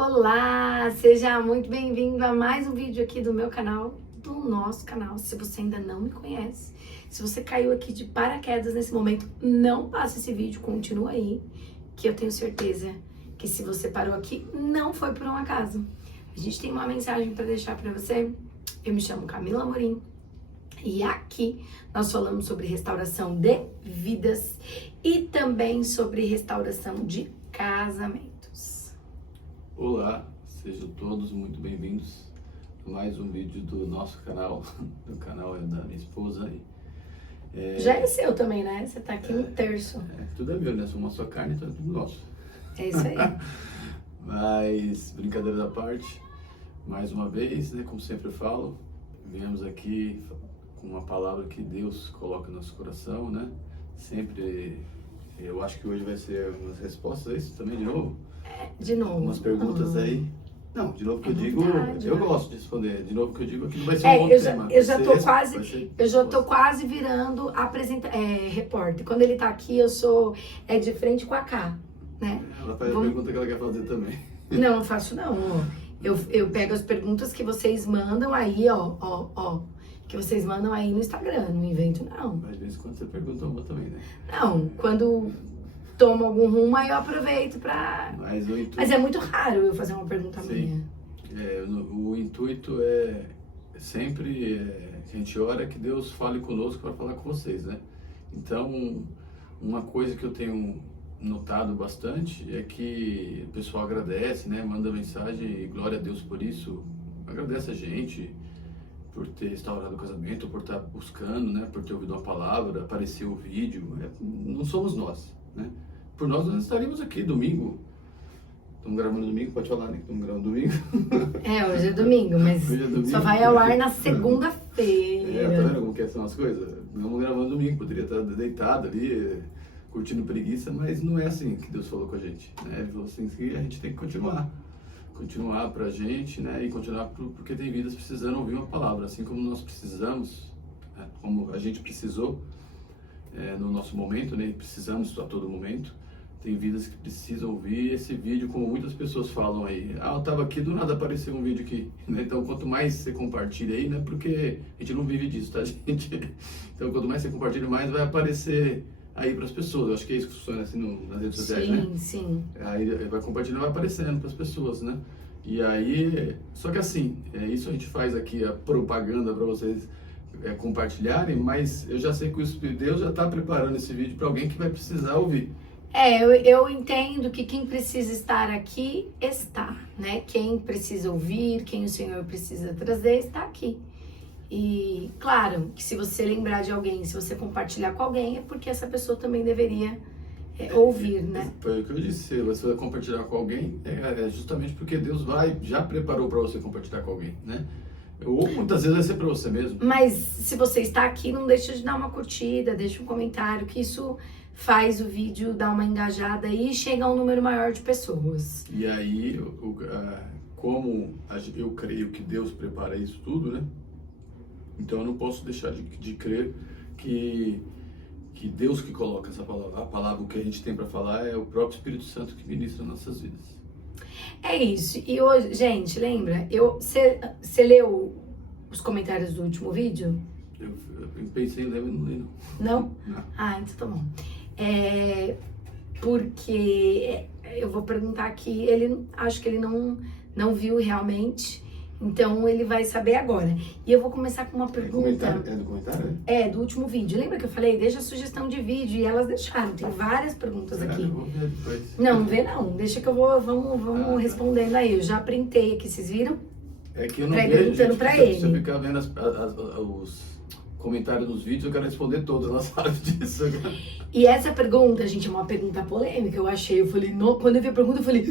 Olá, seja muito bem-vindo a mais um vídeo aqui do meu canal, do nosso canal. Se você ainda não me conhece, se você caiu aqui de paraquedas nesse momento, não passe esse vídeo, continua aí, que eu tenho certeza que se você parou aqui, não foi por um acaso. A gente tem uma mensagem para deixar para você. Eu me chamo Camila Amorim e aqui nós falamos sobre restauração de vidas e também sobre restauração de casamentos. Olá, sejam todos muito bem-vindos a mais um vídeo do nosso canal. O canal é da minha esposa aí. Já é seu também, né? Você tá aqui um terço. Tudo é meu, né? Somos sua carne, então é tudo nosso. É isso aí. Mas, brincadeiras à parte, mais uma vez, né? Como sempre eu falo, viemos aqui com uma palavra que Deus coloca no nosso coração, né? Sempre, eu acho que hoje vai ser umas respostas a isso também de novo. De novo. Umas perguntas aí. Não, de novo que eu digo, verdade, eu né? gosto de responder. De novo que eu digo, aqui não vai ser um bom tema. Eu já tô quase virando repórter. Quando ele tá aqui, eu sou de frente com a K, né? Ela faz a pergunta que ela quer fazer também. Não, não faço não. Eu pego as perguntas que vocês mandam aí, ó. Que vocês mandam aí no Instagram, não invento não. Mas de vez em quando você pergunta uma também, né? Não, quando tomo algum rumo, aí eu aproveito pra... Mas é muito raro eu fazer uma pergunta minha. O intuito é sempre que a gente ora que Deus fale conosco para falar com vocês, né? Então, uma coisa que eu tenho notado bastante é que o pessoal agradece, né? Manda mensagem e glória a Deus por isso. Agradece a gente por ter restaurado o casamento, por estar buscando, né? Por ter ouvido uma palavra, apareceu o vídeo. Não somos nós, né? Por nós estaríamos aqui domingo. Estamos gravando domingo, pode falar, né? Estamos gravando domingo. Hoje é domingo, mas Hoje é domingo, só vai ao ar na tá segunda-feira. vendo como que são as coisas? Estamos gravando domingo, poderia estar deitado ali, curtindo preguiça, mas não é assim que Deus falou com a gente, né? Ele falou assim que a gente tem que continuar pra gente, né? E continuar porque tem vidas precisando ouvir uma palavra, assim como nós precisamos, né? Como a gente precisou no nosso momento, né? E precisamos a todo momento. Tem vidas que precisam ouvir esse vídeo, como muitas pessoas falam aí. Eu tava aqui, do nada apareceu um vídeo aqui, né? Então, quanto mais você compartilha aí, né? Porque a gente não vive disso, tá, gente? Então, quanto mais você compartilha, mais vai aparecer aí para as pessoas. Eu acho que é isso que funciona assim nas redes sociais, né? Sim. Aí vai compartilhando, vai aparecendo para as pessoas, né? E aí, só que assim, isso a gente faz aqui, a propaganda para vocês compartilharem, mas eu já sei que o Espírito de Deus já está preparando esse vídeo para alguém que vai precisar ouvir. Eu entendo que quem precisa estar aqui está, né? Quem precisa ouvir, quem o Senhor precisa trazer, está aqui. E claro que se você lembrar de alguém, se você compartilhar com alguém, é porque essa pessoa também deveria ouvir, né? Foi o que eu disse, se você vai compartilhar com alguém, é justamente porque Deus já preparou para você compartilhar com alguém, né? Ou muitas vezes vai ser para você mesmo. Mas se você está aqui, não deixa de dar uma curtida, deixa um comentário, que isso faz o vídeo dar uma engajada e chega a um número maior de pessoas. E aí, como eu creio que Deus prepara isso tudo, né? Então eu não posso deixar de crer que Deus que coloca essa palavra. A palavra que a gente tem para falar é o próprio Espírito Santo que ministra nossas vidas. É isso. E hoje, gente, lembra? Você leu os comentários do último vídeo? Eu pensei em ler, mas não li, não. Não? Não. Ah, então tá bom. Porque eu vou perguntar aqui, acho que ele não viu realmente, então ele vai saber agora. E eu vou começar com uma pergunta. É do comentário? Do último vídeo. Lembra que eu falei? Deixa a sugestão de vídeo, e elas deixaram. Tem várias perguntas aqui. Eu vou ver depois. Não vê não. Deixa que eu vou, vamos respondendo aí. Eu já printei aqui, vocês viram? É que eu não Pra ir vejo, perguntando gente, pra se ele. eu ficar vendo os comentários nos vídeos, eu quero responder todos, ela sabe disso. E essa pergunta, gente, é uma pergunta polêmica, eu achei. Eu falei, quando eu vi a pergunta, eu falei,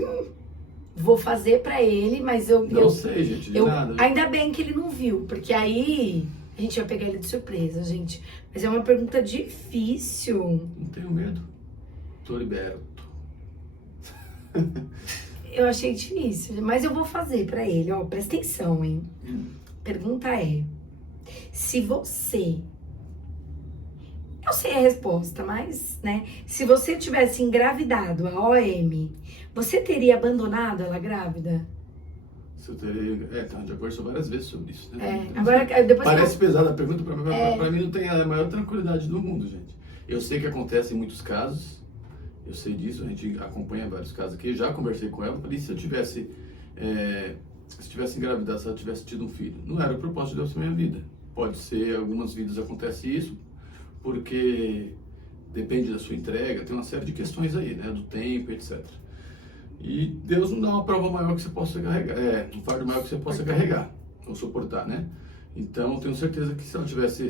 vou fazer pra ele, mas Não sei, gente, de nada. Ainda bem que ele não viu, porque aí a gente vai pegar ele de surpresa, gente. Mas é uma pergunta difícil. Não tenho medo. Tô liberto. Eu achei difícil, mas eu vou fazer pra ele, ó, presta atenção, hein? Pergunta é, se você Eu sei a resposta, mas, né? Se você tivesse engravidado a OM, você teria abandonado ela grávida? Se eu teria... a gente já conversou várias vezes sobre isso, né? Agora, depois Parece pesada a pergunta, pra mim não tem a maior tranquilidade do mundo, gente. Eu sei que acontece em muitos casos, eu sei disso, a gente acompanha vários casos aqui, eu já conversei com ela, falei, se eu tivesse engravidado, se ela tivesse tido um filho, não era o propósito de Deus para minha vida. Pode ser, algumas vidas acontece isso, porque depende da sua entrega, tem uma série de questões aí, né, do tempo, etc. E Deus não dá uma prova maior que você possa carregar, um fardo maior que você possa carregar, ou suportar, né? Então, tenho certeza que se ela tivesse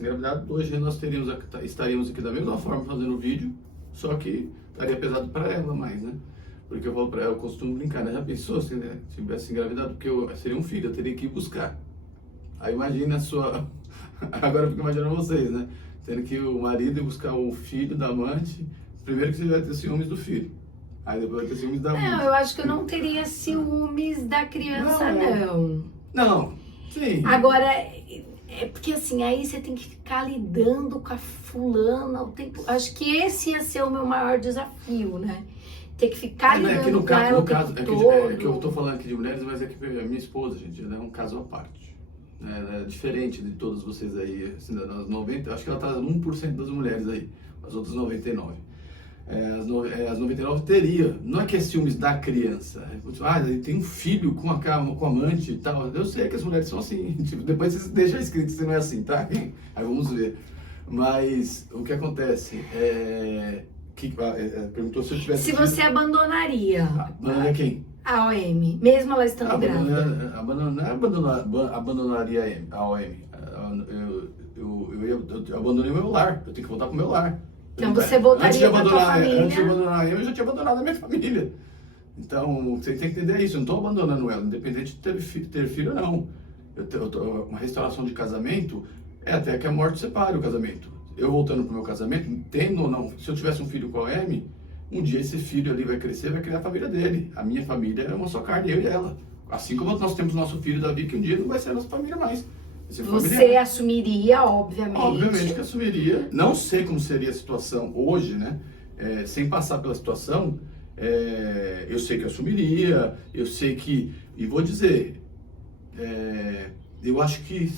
engravidado, hoje nós estaríamos aqui da mesma forma fazendo o vídeo, só que estaria pesado para ela mais, né? Porque eu falo para ela, eu costumo brincar, né? Já pensou se tivesse engravidado? Porque eu seria um filho, eu teria que ir buscar. Aí imagina a sua... Agora eu fico imaginando vocês, né? Tendo que o marido ir buscar o filho da amante, primeiro que você vai ter ciúmes do filho. Aí depois vai ter ciúmes da amante. Não, eu acho que eu não teria ciúmes da criança, não. Não, sim. Agora, é porque assim, aí você tem que ficar lidando com a fulana o tempo. Acho que esse ia ser o meu maior desafio, né? Ter que ficar lidando com ela o tempo todo. É que eu tô falando aqui de mulheres, mas é que a minha esposa, gente, ela é um caso à parte. Ela é diferente de todos vocês aí, assim, das 90, acho que ela tá 1% das mulheres aí, as outras 99. As 99 teria, não é que é ciúmes da criança, ele tem um filho com a amante e tal. Eu sei que as mulheres são assim, tipo, depois você deixa escrito se não é assim, tá? Aí vamos ver. Mas o que acontece perguntou se eu tivesse... Se você abandonaria... Abandonaria quem? A OM, mesmo ela estando grávida. Abandonaria a OM. Eu abandonei o meu lar, eu tenho que voltar pro meu lar. Então você voltaria pra tua família? Antes de abandonar eu já tinha abandonado a minha família. Então, você tem que entender isso, eu não estou abandonando ela, independente de ter filho ou não. Uma restauração de casamento é até que a morte separe o casamento. Eu voltando pro meu casamento, tendo ou não, se eu tivesse um filho com a Amy, um dia esse filho ali vai crescer, vai criar a família dele. A minha família é uma só carne, eu e ela. Assim como nós temos nosso filho Davi, que um dia não vai ser a nossa família mais. Você assumiria, obviamente. Obviamente que assumiria. Não sei como seria a situação hoje, né? Sem passar pela situação, eu sei que assumiria, eu sei que... E vou dizer, eu acho que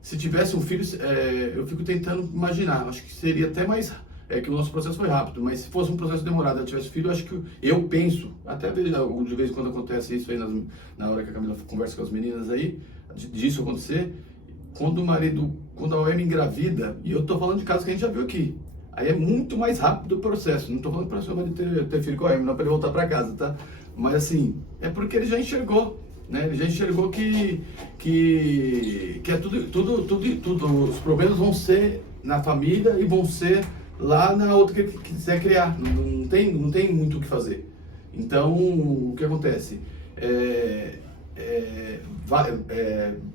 se tivesse um filho, eu fico tentando imaginar, acho que seria até mais... que o nosso processo foi rápido, mas se fosse um processo demorado, eu tivesse filho, eu acho que eu penso, até de vez em quando acontece isso aí na hora que a Camila conversa com as meninas aí, disso acontecer, quando a OM engravida, e eu tô falando de casos que a gente já viu aqui, aí é muito mais rápido o processo, não tô falando para o seu marido ter filho com a OM, não para ele voltar para casa, tá? Mas assim, é porque ele já enxergou, né? Ele já enxergou que é tudo, os problemas vão ser na família e vão ser lá na outra que ele quiser criar, não tem muito o que fazer. Então, o que acontece?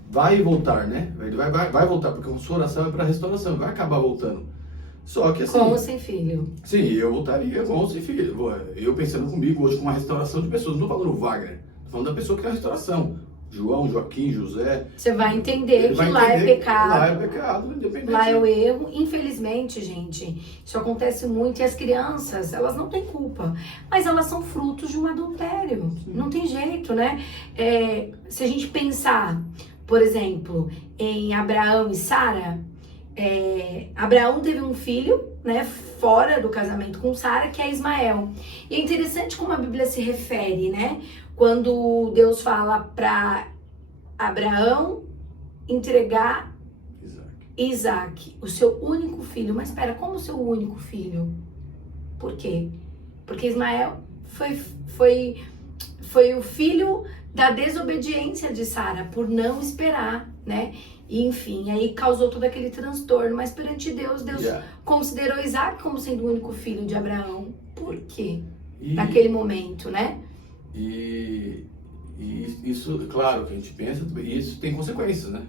Vai voltar, né? Ele vai voltar, porque a sua oração é para restauração, vai acabar voltando. Só que assim... Com ou sem filho? Sim, eu voltaria com ou sem filho. Eu pensando comigo hoje com uma restauração de pessoas, não falando Wagner, tô falando da pessoa que tem a restauração. João, Joaquim, José. Você vai entender que lá é pecado. Lá é pecado, independente. Lá é o erro. Infelizmente, gente, isso acontece muito. E as crianças, elas não têm culpa. Mas elas são frutos de um adultério. Sim. Não tem jeito, né? Se a gente pensar, por exemplo, em Abraão e Sara, Abraão teve um filho, né, fora do casamento com Sara, que é Ismael. E é interessante como a Bíblia se refere, né? Quando Deus fala para Abraão entregar Isaac, o seu único filho. Mas espera, como o seu único filho? Por quê? Porque Ismael foi o filho da desobediência de Sara, por não esperar, né? E, enfim, aí causou todo aquele transtorno. Mas perante Deus considerou Isaac como sendo o único filho de Abraão. Por quê? Naquele momento, né? E isso, claro, que a gente pensa, isso tem consequências, né?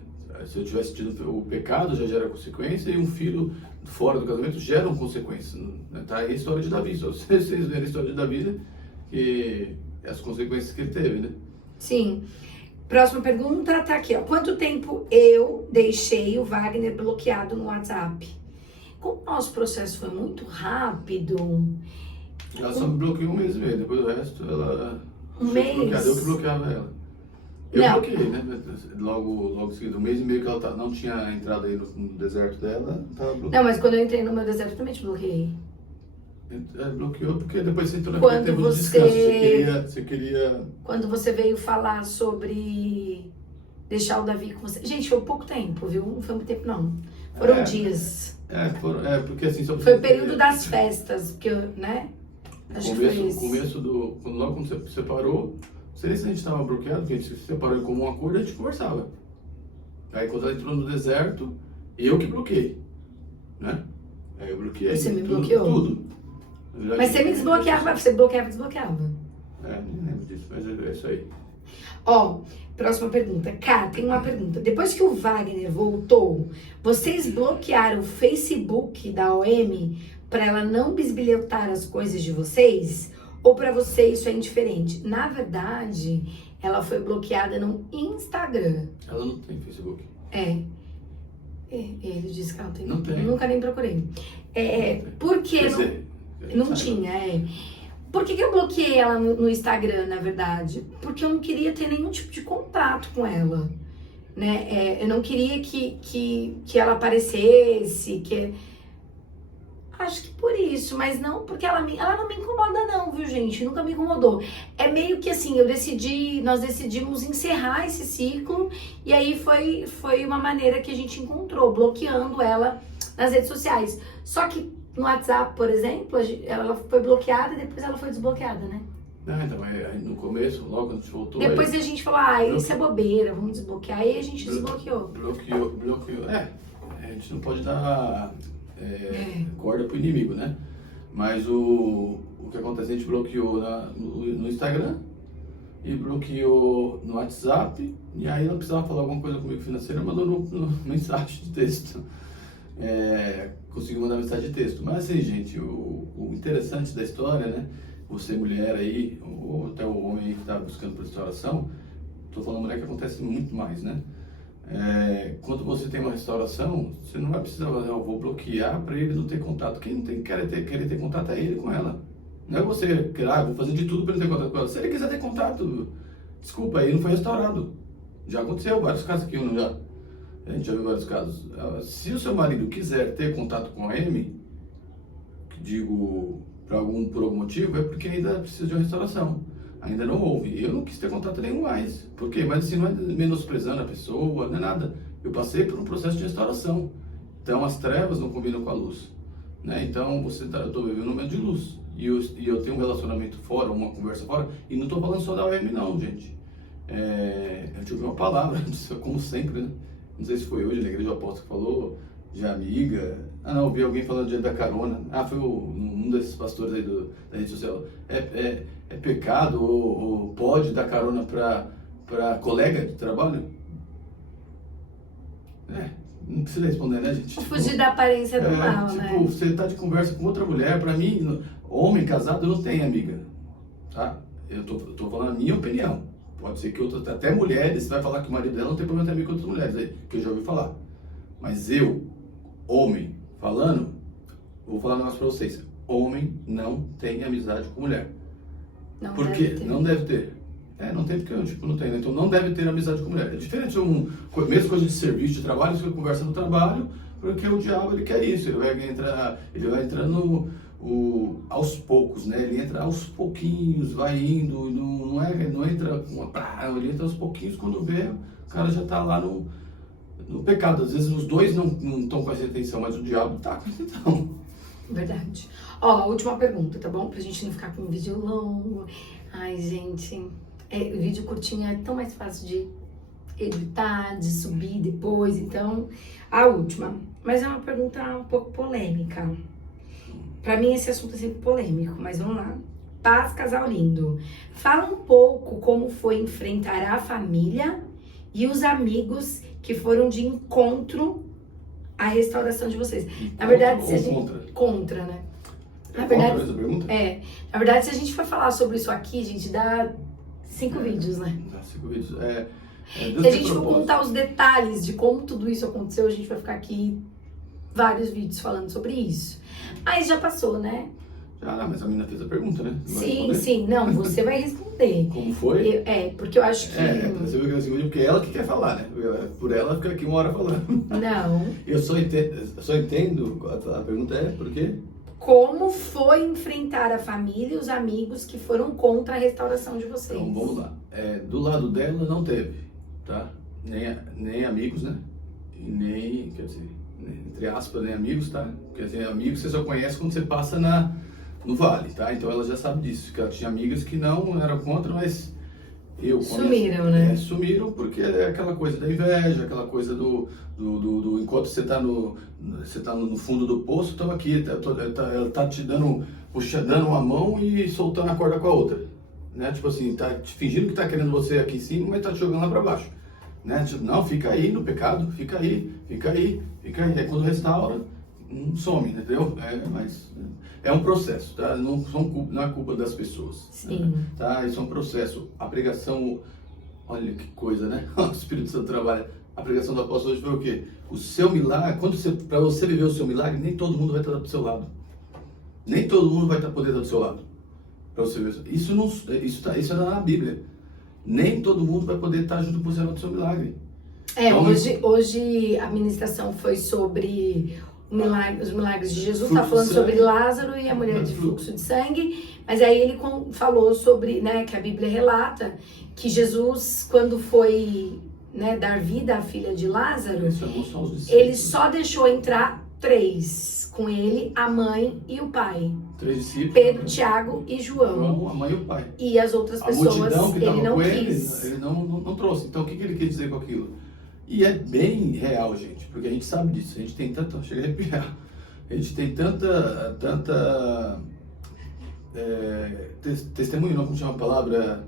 Se eu tivesse tido o pecado, já gera consequência, e um filho fora do casamento gera consequências. Né? Tá aí a história de Davi, só vocês verem a história de Davi, né? Que as consequências que ele teve, né? Sim. Próxima pergunta tá aqui, ó. Quanto tempo eu deixei o Wagner bloqueado no WhatsApp? Como o nosso processo foi muito rápido... Ela só me bloqueou 1 mês e meio, depois do resto ela... Um mês? Eu que bloqueava ela. Eu Não. bloqueei, né? Logo seguido, 1 mês e meio que ela não tinha entrado aí no deserto dela, tava bloqueada. Não, mas quando eu entrei no meu deserto, eu também te bloqueei. Bloqueou porque depois você entrou Quando naquele tempo de descanso. Você queria... Quando você veio falar sobre deixar o Davi com você. Gente, foi pouco tempo, viu? Não foi muito tempo, não. Foram dias. Porque assim... Só Foi o período das festas, porque, né? Acho que foi isso. Logo quando você separou, não sei se a gente estava bloqueado, porque a gente se separou em comum acordo, a gente conversava. Aí quando ela entrou no deserto, eu que bloqueei, né? Aí eu bloqueei. Você me bloqueou? Tudo. Mas você me desbloqueava, você bloqueava e desbloqueava. Nem lembro disso, mas é isso aí. Ó, próxima pergunta. Cá, tem uma pergunta. Depois que o Wagner voltou, vocês bloquearam o Facebook da OM para ela não bisbilhotar as coisas de vocês? Ou para você isso é indiferente? Na verdade, ela foi bloqueada no Instagram. Ela não tem Facebook. Ele disse que ela não tem. Não tem. Eu nunca nem procurei. Porque não tinha, Por que eu bloqueei ela no Instagram, na verdade? Porque eu não queria ter nenhum tipo de contato com ela, né? Eu não queria que ela aparecesse, Acho que por isso, mas não porque ela não me incomoda não, viu, gente? Nunca me incomodou. É meio que assim, nós decidimos encerrar esse ciclo e aí foi uma maneira que a gente encontrou, bloqueando ela nas redes sociais. Só que no WhatsApp, por exemplo, ela foi bloqueada e depois ela foi desbloqueada, né? Então, no começo, logo quando a gente voltou... Depois a gente falou, isso é bobeira, vamos desbloquear. Aí a gente desbloqueou. Bloqueou. A gente não pode dar corda pro inimigo, né? Mas o que acontece, a gente bloqueou no Instagram e bloqueou no WhatsApp, e aí ela precisava falar alguma coisa comigo financeira, mandou no mensagem de texto. Conseguiu mandar mensagem de texto. Mas assim, gente, o interessante da história, né? Você mulher aí, ou até o homem aí que tá buscando por restauração, tô falando mulher que acontece muito mais, né? Quando você tem uma restauração, você não vai precisar, eu vou bloquear para ele não ter contato. Quem não querer ter contato é ele com ela. Não é você que, vou fazer de tudo para ele ter contato com ela. Se ele quiser ter contato, desculpa, aí não foi restaurado. Já aconteceu vários casos aqui, não já? A gente já viu vários casos. Se o seu marido quiser ter contato com a Amy, digo, por algum motivo, é porque ainda precisa de uma restauração. Ainda não houve. Eu não quis ter contato nenhum mais. Por quê? Mas assim, não é menosprezando a pessoa, não é nada. Eu passei por um processo de restauração. Então as trevas não combinam com a luz, né? Então eu estou vivendo um momento de luz. E eu tenho um relacionamento fora, uma conversa fora. E não estou falando só da OM não, gente. Eu tive uma palavra, como sempre, né? Não sei se foi hoje na Igreja Apóstola que falou, de amiga. Não, vi alguém falando de da carona. Foi um desses pastores aí da rede social. É pecado ou pode dar carona para colega de trabalho? Não precisa responder, né, gente? Fugir da aparência do mal, né? Você tá de conversa com outra mulher, pra mim, homem casado não tem amiga, tá? Eu tô falando a minha opinião. Pode ser que até mulheres, vai falar que o marido dela não tem problema ter amigo com outras mulheres, aí, que eu já ouvi falar. Mas eu, homem, falando, vou falar um negócio pra vocês. Homem não tem amizade com mulher. Não deve ter. Não tem porque eu não tenho. Então não deve ter amizade com mulher. É diferente, mesma coisa de serviço, de trabalho, você conversa no trabalho, porque o diabo ele quer isso. Ele vai entrar aos poucos, né? Ele entra aos pouquinhos, vai indo, não entra com uma ele entra aos pouquinhos, quando vê, o cara já tá lá no pecado. Às vezes os dois não estão com essa intenção, mas o diabo tá com essa intenção. Verdade. A última pergunta, tá bom? Pra gente não ficar com um vídeo longo. Ai, gente, vídeo curtinho é tão mais fácil de editar, de subir depois. Então, a última. Mas é uma pergunta um pouco polêmica. Pra mim esse assunto é sempre polêmico, mas vamos lá. Paz, casal lindo. Fala um pouco como foi enfrentar a família e os amigos que foram de encontro à restauração de vocês. Na verdade, se a gente... Contra, né? Na verdade, essa pergunta? Na verdade, se a gente for falar sobre isso aqui, gente, dá 5 vídeos, né? Dá 5 vídeos. Deus Se a tem gente for propósito. contar os detalhes de como tudo isso aconteceu, a gente vai ficar aqui vários vídeos falando sobre isso. Mas já passou, né? Ah, mas a menina fez a pergunta, né? Você vai Sim, responder? sim. Não, você vai responder. Como foi? Porque eu acho que... Você viu que nesse vídeo, porque é ela que quer falar, né? Por ela fica aqui 1 hora falando. Não. Eu só entendo, a pergunta é por quê? Como foi enfrentar a família e os amigos que foram contra a restauração de vocês? Então vamos lá. Do lado dela não teve, tá? Nem amigos, né? E nem, quer dizer, entre aspas, nem amigos, tá? Quer dizer, amigos você só conhece quando você passa no vale, tá? Então ela já sabe disso, que ela tinha amigas que não eram contra, mas eu conheço. Sumiram, né? Sumiram porque é aquela coisa da inveja, aquela coisa do enquanto você tá no fundo do poço, estão aqui, ela tá te dando uma mão e soltando a corda com a outra, né? Tipo assim, tá fingindo que tá querendo você aqui em cima, mas tá te jogando lá pra baixo, né? Tipo, não, fica aí no pecado, fica aí. Aí quando restaura, some, entendeu? Mas é um processo, tá? Não é culpa das pessoas. Sim. Né? Tá? Isso é um processo. A pregação, olha que coisa, né? O Espírito Santo trabalha. A pregação do apóstolo hoje foi o quê? O seu milagre, para você viver o seu milagre, nem todo mundo vai estar do seu lado. Nem todo mundo vai poder estar do seu lado. Para você ver. Isso é na Bíblia. Nem todo mundo vai poder estar junto com você no seu milagre. Então, Hoje a ministração foi sobre os milagres de Jesus, Fluxo tá falando de sobre sangue. Lázaro e a mulher de fluxo de sangue, mas aí ele falou sobre, né, que a Bíblia relata que Jesus, quando foi, né, dar vida à filha de Lázaro, ele só deixou entrar 3 com ele, a mãe e o pai. 3 discípulos. Pedro, Tiago e João. A mãe e o pai. E as outras pessoas ele não quis. Ele não trouxe. Então o que ele quis dizer com aquilo? E é bem real, gente, porque a gente sabe disso. A gente tem tanta... Chega a arrepiar. A gente tem tanta testemunho, não, como chama a palavra?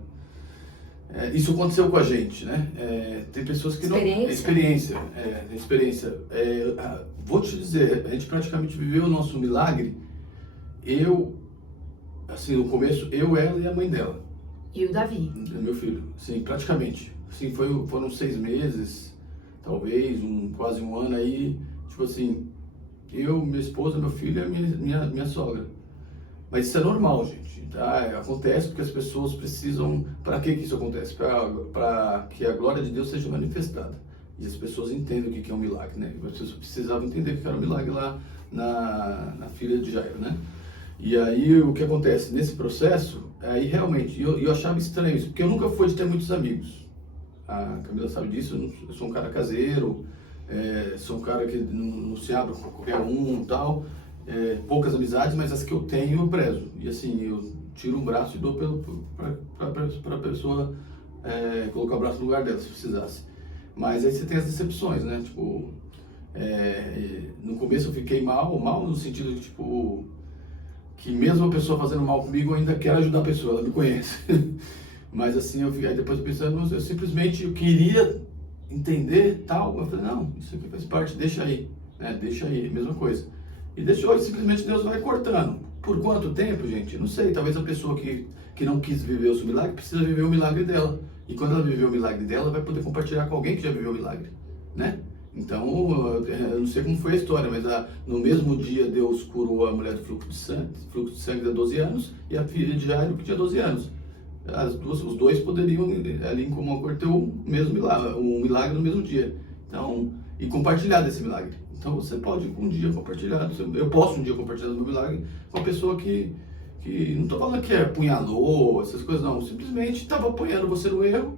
Isso aconteceu com a gente, né? Tem pessoas que não... Experiência. Vou te dizer, a gente praticamente viveu o nosso milagre. Assim, no começo, ela e a mãe dela. E o Davi. Meu filho, sim, praticamente. Sim, foram 6 meses, talvez, quase 1 ano aí, tipo assim, eu, minha esposa, meu filho e a minha sogra. Mas isso é normal, gente, tá? Acontece porque as pessoas precisam... Para que isso acontece? Para que a glória de Deus seja manifestada. E as pessoas entendem o que é um milagre, né? As pessoas precisavam entender o que era um milagre lá na filha de Jairo, né? E aí o que acontece? Nesse processo, aí realmente, eu achava estranho isso, porque eu nunca fui de ter muitos amigos. A Camila sabe disso, eu sou um cara caseiro, sou um cara que não se abre com qualquer um e tal. Poucas amizades, mas as que eu tenho eu prezo. E assim, eu tiro um braço e dou para a pessoa colocar o braço no lugar dela, se precisasse. Mas aí você tem as decepções, né? Tipo, no começo eu fiquei mal no sentido de, tipo, que mesmo a pessoa fazendo mal comigo, eu ainda quero ajudar a pessoa, ela me conhece. Mas assim, aí depois eu pensei, eu simplesmente queria entender tal. Eu falei, não, isso aqui faz parte, deixa aí, né? Deixa aí, mesma coisa. E deixou, e simplesmente Deus vai cortando. Por quanto tempo, gente? Não sei, talvez a pessoa que não quis viver o seu milagre precisa viver o milagre dela. E quando ela viver o milagre dela, vai poder compartilhar com alguém que já viveu o milagre, né? Então, eu não sei como foi a história, mas no mesmo dia Deus curou a mulher do fluxo de sangue de 12 anos e a filha de Jairo que tinha 12 anos. Os dois poderiam, ali em comum acordo, ter o mesmo milagre, um milagre no mesmo dia. Então, e compartilhar desse milagre. Então você pode um dia compartilhar, eu posso um dia compartilhar do meu milagre com uma pessoa que não estou falando que apunhalou, essas coisas não, simplesmente estava apoiando você no erro,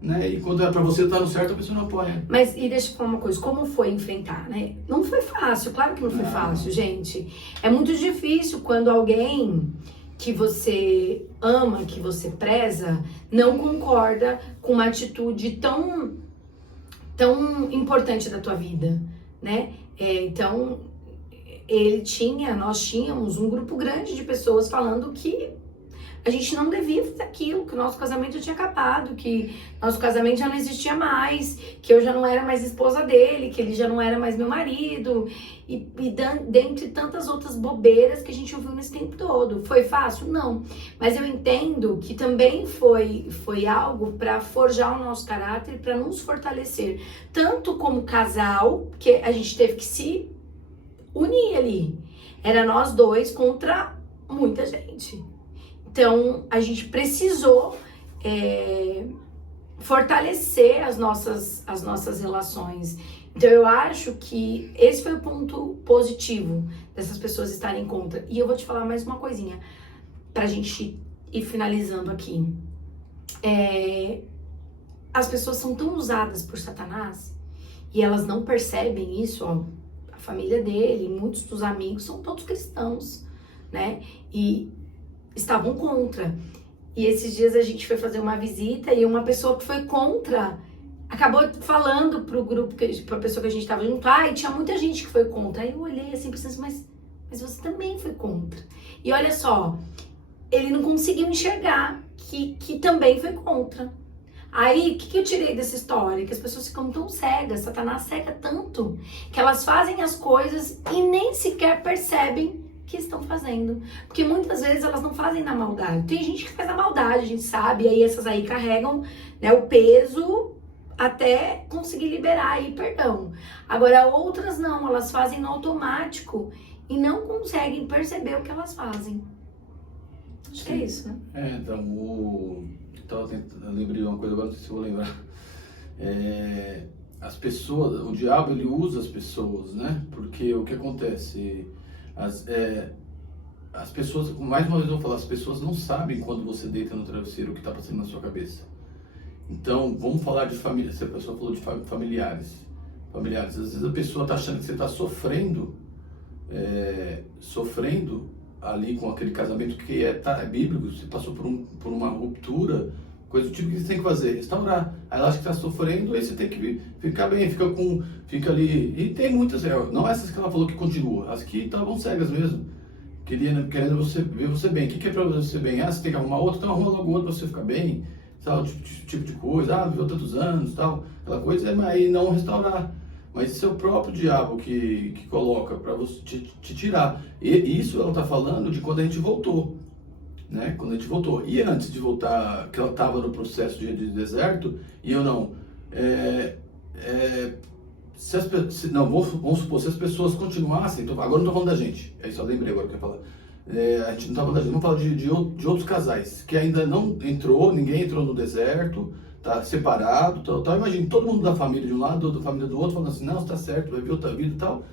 né? E quando é para você estar no certo, a pessoa não apoia. Mas, e deixa eu falar uma coisa, como foi enfrentar, né? Não foi fácil, claro que não foi fácil, gente. É muito difícil quando alguém que você ama, que você preza, não concorda com uma atitude tão importante da tua vida, né? Então, nós tínhamos um grupo grande de pessoas falando que a gente não devia fazer aquilo, que o nosso casamento já tinha acabado, que nosso casamento já não existia mais, que eu já não era mais esposa dele, que ele já não era mais meu marido, e dentre tantas outras bobeiras que a gente ouviu nesse tempo todo. Foi fácil? Não. Mas eu entendo que também foi algo para forjar o nosso caráter, para nos fortalecer, tanto como casal, que a gente teve que se unir ali. Era nós dois contra muita gente. Então, a gente precisou fortalecer as nossas relações. Então, eu acho que esse foi o ponto positivo dessas pessoas estarem contra. E eu vou te falar mais uma coisinha, pra gente ir finalizando aqui. As pessoas são tão usadas por Satanás e elas não percebem isso, ó. A família dele, muitos dos amigos são todos cristãos, né? E estavam contra. E esses dias a gente foi fazer uma visita e uma pessoa que foi contra acabou falando pro grupo, pra pessoa que a gente tava junto, e tinha muita gente que foi contra. Aí eu olhei assim, pensando, mas você também foi contra. E olha só, ele não conseguiu enxergar que também foi contra. Aí, o que eu tirei dessa história? Que as pessoas ficam tão cegas, Satanás cega tanto, que elas fazem as coisas e nem sequer percebem que estão fazendo. Porque muitas vezes elas não fazem na maldade. Tem gente que faz na maldade, a gente sabe, e aí essas aí carregam, né, o peso até conseguir liberar aí perdão. Agora, outras não, elas fazem no automático e não conseguem perceber o que elas fazem. Acho que é isso, né? Então, eu lembrei uma coisa agora, não sei se eu vou lembrar. As pessoas, o diabo, ele usa as pessoas, né? Porque o que acontece? As pessoas, mais uma vez eu vou falar, as pessoas não sabem quando você deita no travesseiro o que está passando na sua cabeça. Então, vamos falar de família. Se a pessoa falou de familiares. Às vezes a pessoa está achando que você está sofrendo ali com aquele casamento que é bíblico. Você passou por uma ruptura, coisa do tipo que você tem que fazer, restaurar. Aí ela acha que está sofrendo, aí você tem que ficar bem, fica ali. E tem muitas, não essas que ela falou que continua, as que estavam cegas mesmo, querendo ver você bem. O que é para você bem? Você tem que arrumar outro, então arruma logo outro para você ficar bem, sabe? Tipo de coisa, viveu tantos anos, tal, aquela coisa, aí não restaurar. Mas isso é o próprio diabo que coloca para você te tirar. E isso ela está falando de quando a gente voltou. Né? Quando a gente voltou. E antes de voltar, que ela estava no processo de deserto, e eu não. Vamos supor, se as pessoas continuassem. Agora não estou falando da gente. É isso, eu lembrei agora o que eu ia falar. A gente não está falando da gente, vamos falar de outros casais que ainda não entrou, ninguém entrou no deserto, tá separado. Imagina todo mundo da família de um lado, da família do outro, falando assim: não, você está certo, vai ver outra vida e tal.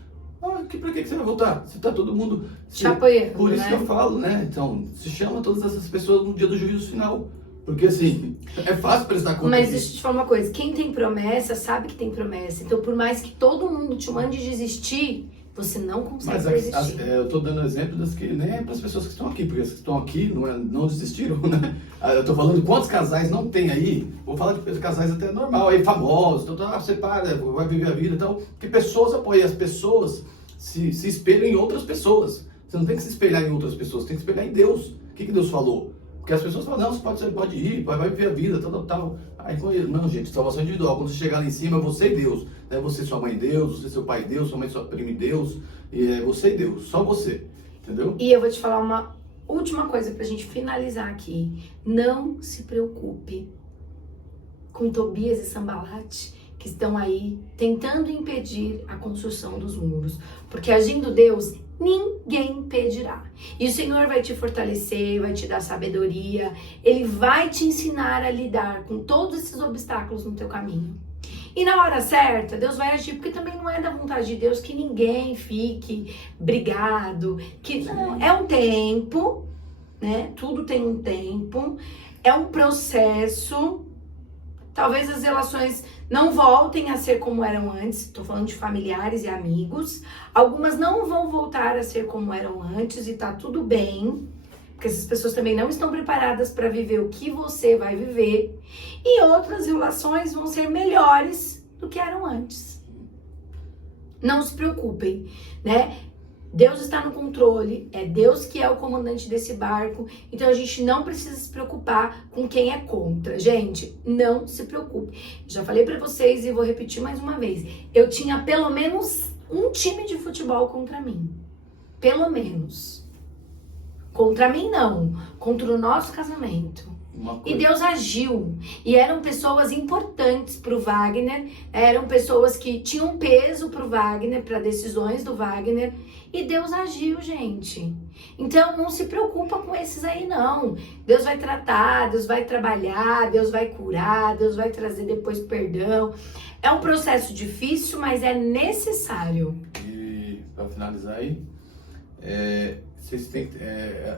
Pra que você vai voltar? Você tá todo mundo te apoiando, por isso, né? que eu falo, né? Então, se chama todas essas pessoas no dia do juízo final. Porque assim, é fácil prestar conta. Mas deixa eu te falar uma coisa, quem tem promessa sabe que tem promessa. Então, por mais que todo mundo te mande desistir, você não consegue desistir. Eu tô dando exemplo das que nem é para as pessoas que estão aqui, porque as que estão aqui não desistiram, né? Eu tô falando de quantos casais não tem aí. Vou falar de casais até normal, aí famosos, então separa, vai viver a vida e tal. Que pessoas apoiam, as pessoas se espelham em outras pessoas. Você não tem que se espelhar em outras pessoas, você tem que se espelhar em Deus. O que Deus falou? Porque as pessoas falam: não, você pode ir, vai viver a vida, tal. Aí, não, gente, salvação individual. Quando você chegar lá em cima, é você e Deus. Né? Você e sua mãe Deus, você e seu pai Deus, sua mãe e sua prima Deus. E é você e Deus, só você. Entendeu? E eu vou te falar uma última coisa pra gente finalizar aqui. Não se preocupe com Tobias e Sambalate, que estão aí tentando impedir a construção dos muros. Porque agindo Deus, ninguém impedirá. E o Senhor vai te fortalecer, vai te dar sabedoria, Ele vai te ensinar a lidar com todos esses obstáculos no teu caminho. E na hora certa, Deus vai agir, porque também não é da vontade de Deus que ninguém fique brigado, que não, é um tempo, né? Tudo tem um tempo, é um processo. Talvez as relações não voltem a ser como eram antes, estou falando de familiares e amigos. Algumas não vão voltar a ser como eram antes e tá tudo bem, porque essas pessoas também não estão preparadas para viver o que você vai viver. E outras relações vão ser melhores do que eram antes. Não se preocupem, né? Deus está no controle, é Deus que é o comandante desse barco, então a gente não precisa se preocupar com quem é contra. Gente, não se preocupe. Já falei pra vocês e vou repetir mais uma vez. Eu tinha pelo menos um time de futebol contra mim. Pelo menos. Contra mim não, contra o nosso casamento. E Deus agiu, e eram pessoas importantes para o Wagner, eram pessoas que tinham peso para o Wagner, para decisões do Wagner, e Deus agiu, gente. Então não se preocupa com esses aí não. Deus vai tratar, Deus vai trabalhar, Deus vai curar, Deus vai trazer depois perdão. É um processo difícil, mas é necessário. E para finalizar aí, vocês têm,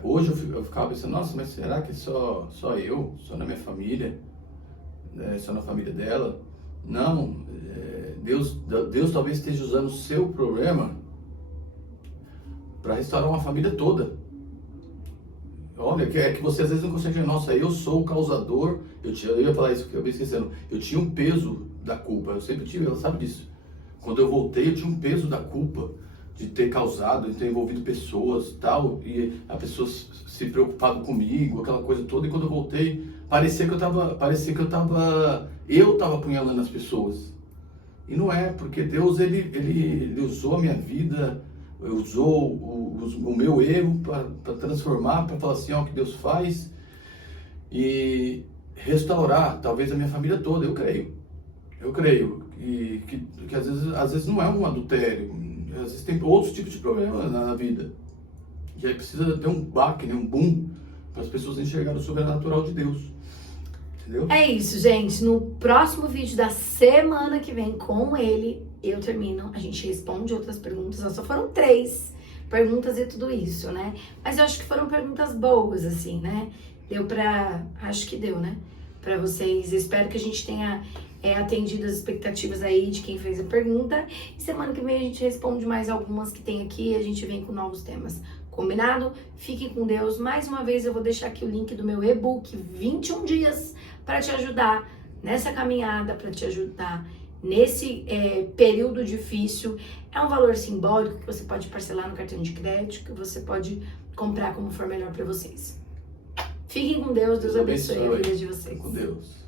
hoje eu ficava pensando, nossa, mas será que só eu, só na minha família, só na família dela? Não, Deus talvez esteja usando o seu problema para restaurar uma família toda. Olha, é que você às vezes não consegue dizer, nossa, eu sou o causador, eu ia falar isso que eu acabei esquecendo, eu tinha um peso da culpa, eu sempre tive, ela sabe disso. Quando eu voltei, eu tinha um peso da culpa, de ter causado, de ter envolvido pessoas e tal, e a pessoa se preocupado comigo, aquela coisa toda, e quando eu voltei, parecia que eu tava apunhalando as pessoas. E não é, porque Deus, ele usou a minha vida, usou o meu erro para transformar, para falar assim, ó, o que Deus faz, e restaurar, talvez, a minha família toda, eu creio, e que às vezes não é um adultério, às vezes tem outros tipos de problemas na vida. E aí precisa ter um baque, né, um boom, para as pessoas enxergarem o sobrenatural de Deus. Entendeu? É isso, gente. No próximo vídeo da semana que vem, com ele, eu termino. A gente responde outras perguntas. Só foram 3 perguntas e tudo isso, né? Mas eu acho que foram perguntas boas, assim, né? Acho que deu, né? Pra vocês. Espero que a gente tenha atendido as expectativas aí de quem fez a pergunta. E semana que vem a gente responde mais algumas que tem aqui e a gente vem com novos temas. Combinado? Fiquem com Deus. Mais uma vez eu vou deixar aqui o link do meu e-book 21 dias para te ajudar nessa caminhada, para te ajudar nesse período difícil. É um valor simbólico que você pode parcelar no cartão de crédito, que você pode comprar como for melhor para vocês. Fiquem com Deus. Deus abençoe a vida de vocês. Com Deus.